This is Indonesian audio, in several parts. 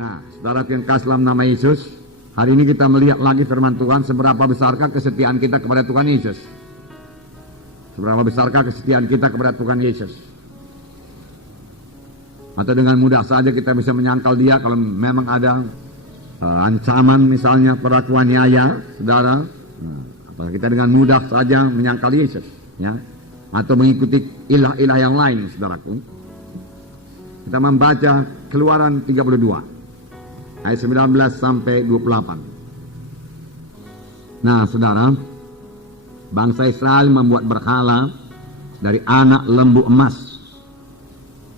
Nah, saudara yang kasih dalam nama Yesus, hari ini kita melihat lagi firman Tuhan, seberapa besarkah kesetiaan kita kepada Tuhan Yesus. Seberapa besarkah kesetiaan kita kepada Tuhan Yesus. Atau dengan mudah saja kita bisa menyangkal dia kalau memang ada ancaman misalnya perlakuan niaya, saudara. Apakah kita dengan mudah saja menyangkal Yesus, ya? Atau mengikuti ilah-ilah yang lain, saudaraku. Kita membaca Keluaran 32 ayat 19 sampai 28. Nah, saudara, bangsa Israel membuat berhala dari anak lembu emas.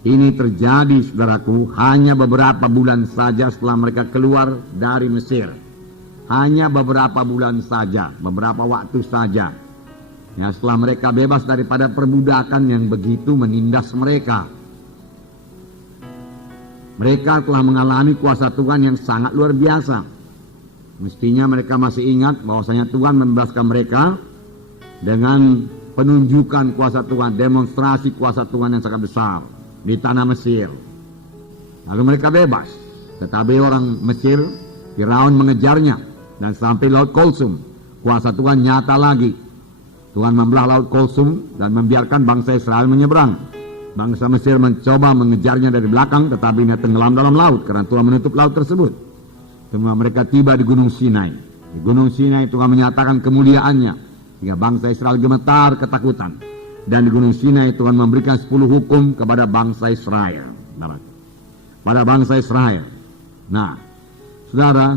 Ini terjadi, saudaraku, hanya beberapa bulan saja setelah mereka keluar dari Mesir. Hanya beberapa bulan saja, beberapa waktu saja. Ya, setelah mereka bebas daripada perbudakan yang begitu menindas mereka. Mereka telah mengalami kuasa Tuhan yang sangat luar biasa. Mestinya mereka masih ingat bahwasanya Tuhan membebaskan mereka dengan penunjukan kuasa Tuhan, demonstrasi kuasa Tuhan yang sangat besar di tanah Mesir. Lalu mereka bebas, tetapi orang Mesir, Firaun mengejarnya dan sampai Laut Kulsum. Kuasa Tuhan nyata lagi. Tuhan membelah Laut Kulsum dan membiarkan bangsa Israel menyeberang. Bangsa Mesir mencoba mengejarnya dari belakang, tetapi dia tenggelam dalam laut karena Tuhan menutup laut tersebut. Semua mereka tiba di Gunung Sinai. Di Gunung Sinai Tuhan menyatakan kemuliaannya hingga bangsa Israel gemetar ketakutan. Dan di Gunung Sinai Tuhan memberikan 10 hukum kepada bangsa Israel. Pada bangsa Israel. Nah, saudara,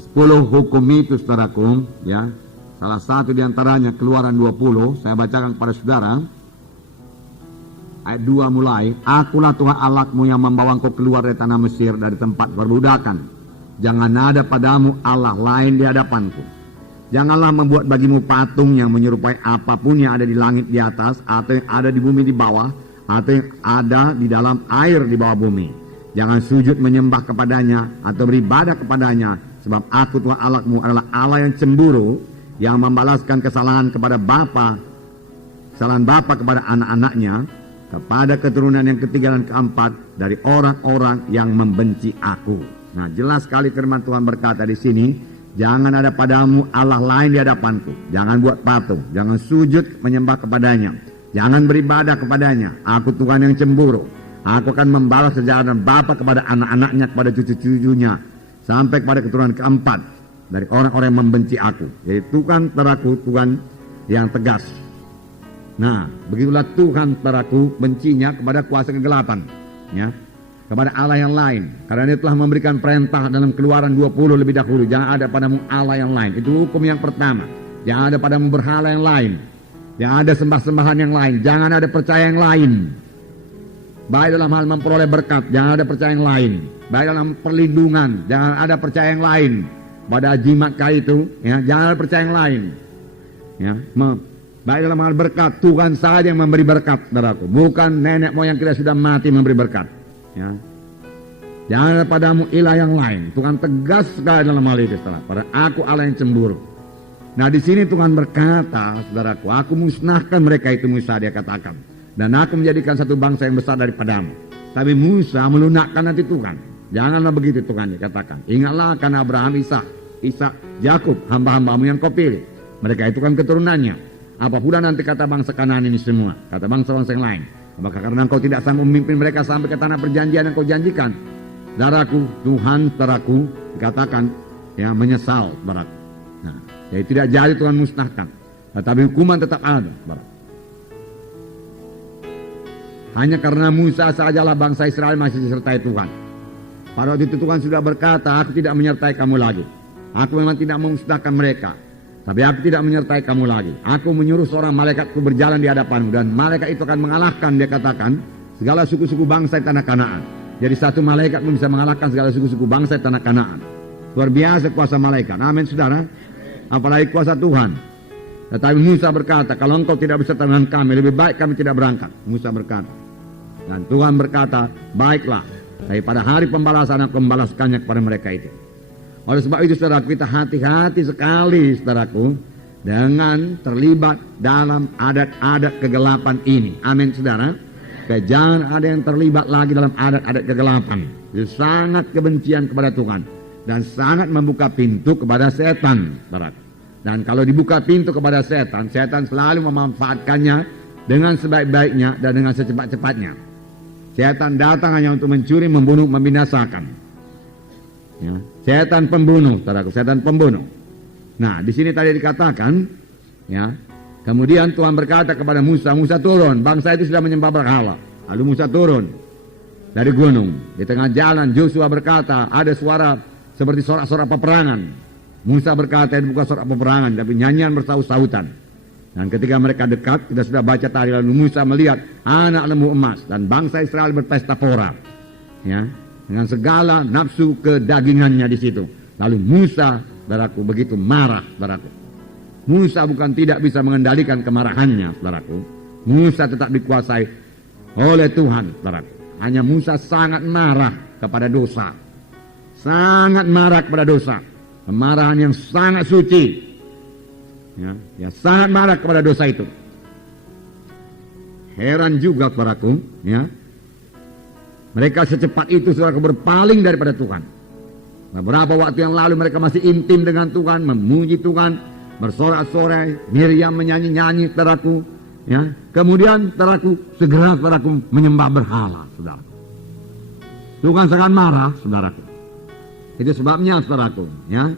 10 hukum itu, saudaraku, ya, salah satu diantaranya Keluaran 20, saya bacakan kepada saudara. Ayat 2 mulai, Akulah Tuhan Allahmu yang membawa engkau keluar dari tanah Mesir, dari tempat perbudakan. Jangan ada padamu Allah lain di hadapanku. Janganlah membuat bagimu patung yang menyerupai apapun yang ada di langit di atas, atau yang ada di bumi di bawah, atau yang ada di dalam air di bawah bumi. Jangan sujud menyembah kepadanya, atau beribadah kepadanya, sebab aku Tuhan Allahmu adalah Allah yang cemburu, yang membalaskan kesalahan kepada kesalahan bapa kepada anak-anaknya, kepada keturunan yang ketiga dan keempat dari orang-orang yang membenci aku. Nah, jelas sekali firman Tuhan berkata di sini, jangan ada padamu Allah lain di hadapanku. Jangan buat patung, jangan sujud menyembah kepadanya, jangan beribadah kepadanya. Aku Tuhan yang cemburu. Aku akan membalas kejahatan bapa kepada anak-anaknya, kepada cucu-cucunya, sampai kepada keturunan keempat dari orang-orang yang membenci aku. Jadi Tuhan teraku, Tuhan yang tegas. Nah, begitulah Tuhan teraku bencinya kepada kuasa kegelapan, ya, kepada Allah yang lain. Karena dia telah memberikan perintah dalam Keluaran 20 lebih dahulu, jangan ada padamu Allah yang lain. Itu hukum yang pertama. Jangan ada padamu berhala yang lain, jangan ada sembah-sembahan yang lain, jangan ada percaya yang lain. Baik dalam hal memperoleh berkat, jangan ada percaya yang lain. Baik dalam perlindungan, jangan ada percaya yang lain. Pada jimat kah itu, ya, jangan ada percaya yang lain. Ya, baik dalam hal berkat, Tuhan saja yang memberi berkat, saudaraku. Bukan nenek moyang kita sudah mati memberi berkat. Ya. Jangan ada padamu ilah yang lain. Tuhan tegas sekali dalam hal itu, saudara. Pada aku Allah yang cemburu. Nah, di sini Tuhan berkata, saudaraku, aku musnahkan mereka itu, Musa dia katakan. Dan aku menjadikan satu bangsa yang besar daripadamu. Tapi Musa melunakkan nanti Tuhan. Janganlah begitu Tuhan dia katakan. Ingatlah akan Abraham, Ishak, Yakub, hamba-hambamu yang kau pilih. Mereka itu kan keturunannya. Apa pula nanti kata bangsa Kanaan ini semua, kata bangsa-bangsa yang lain. Apakah karena engkau tidak sanggup memimpin mereka sampai ke tanah perjanjian yang kau janjikan? Saudaraku, Tuhan saudaraku dikatakan, ya, menyesal, saudaraku. Nah, jadi tidak jadi Tuhan musnahkan, tetapi hukuman tetap ada, saudaraku. Hanya karena Musa sajalah bangsa Israel masih disertai Tuhan. Pada waktu itu Tuhan sudah berkata, aku tidak menyertai kamu lagi. Aku memang tidak memusnahkan mereka, tapi aku tidak menyertai kamu lagi. Aku menyuruh seorang malaikatku berjalan di hadapanmu, dan malaikat itu akan mengalahkan, dia katakan, segala suku-suku bangsa di tanah Kanaan. Jadi satu malaikat pun bisa mengalahkan segala suku-suku bangsa di tanah Kanaan. Luar biasa kuasa malaikat. Amin, saudara. Apalagi kuasa Tuhan. Tetapi Musa berkata, kalau engkau tidak beserta dengan kami, lebih baik kami tidak berangkat. Musa berkata. Dan Tuhan berkata, baiklah, tapi pada hari pembalasan aku membalaskannya kepada mereka itu. Oleh sebab itu, saudaraku, kita hati-hati sekali, saudaraku, dengan terlibat dalam adat-adat kegelapan ini. Amin, saudara. Jangan ada yang terlibat lagi dalam adat-adat kegelapan. Dia sangat kebencian kepada Tuhan dan sangat membuka pintu kepada setan, saudaraku. Dan kalau dibuka pintu kepada setan, setan selalu memanfaatkannya dengan sebaik-baiknya dan dengan secepat-cepatnya. Setan datang hanya untuk mencuri, membunuh, membinasakan. Ya, setan pembunuh, saudaraku, setan pembunuh. Nah, di sini tadi dikatakan, ya, kemudian Tuhan berkata kepada Musa, Musa turun, bangsa itu sudah menyembah berhala. Lalu Musa turun dari gunung. Di tengah jalan Joshua berkata, ada suara seperti sorak-sorak peperangan. Musa berkata, itu bukan sorak peperangan, tapi nyanyian bersaut-sautan. Dan ketika mereka dekat, kita sudah baca tadi, lalu Musa melihat anak lembu emas dan bangsa Israel berpesta pora, ya, dengan segala nafsu kedagingannya di situ. Lalu Musa, saudaraku, begitu marah, saudaraku. Musa bukan tidak bisa mengendalikan kemarahannya, saudaraku. Musa tetap dikuasai oleh Tuhan, saudaraku. Hanya Musa sangat marah kepada dosa. Sangat marah kepada dosa. Kemarahan yang sangat suci. Ya, sangat marah kepada dosa itu. Heran juga, saudaraku, ya. Mereka secepat itu, saudaraku, berpaling daripada Tuhan. Beberapa waktu yang lalu mereka masih intim dengan Tuhan, memuji Tuhan, bersorak-sorai, Miriam menyanyi-nyanyi, saudaraku, ya. Kemudian, saudaraku, segera, saudaraku, menyembah berhala, saudaraku. Tuhan sangat marah, saudaraku. Itu sebabnya, saudaraku, ya.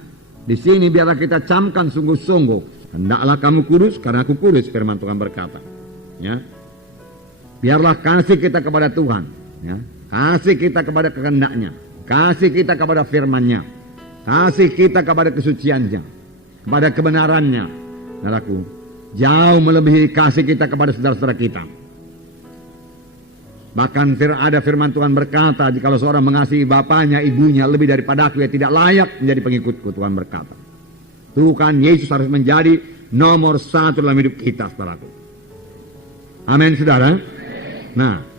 Di sini biarlah kita camkan sungguh-sungguh. Hendaklah kamu kudus karena aku kudus, firman Tuhan berkata. Ya. Biarlah kasih kita kepada Tuhan, ya. Kasih kita kepada kehendaknya, kasih kita kepada firman-Nya, kasih kita kepada kesuciannya, kepada kebenarannya, saudaraku, jauh melebihi kasih kita kepada saudara-saudara kita. Bahkan ada firman Tuhan berkata, jikalau seorang mengasihi bapaknya, ibunya lebih daripada aku, ia tidak layak menjadi pengikutku, Tuhan berkata. Tuhan Yesus harus menjadi nomor satu dalam hidup kita, saudaraku. Amin, saudara. Nah,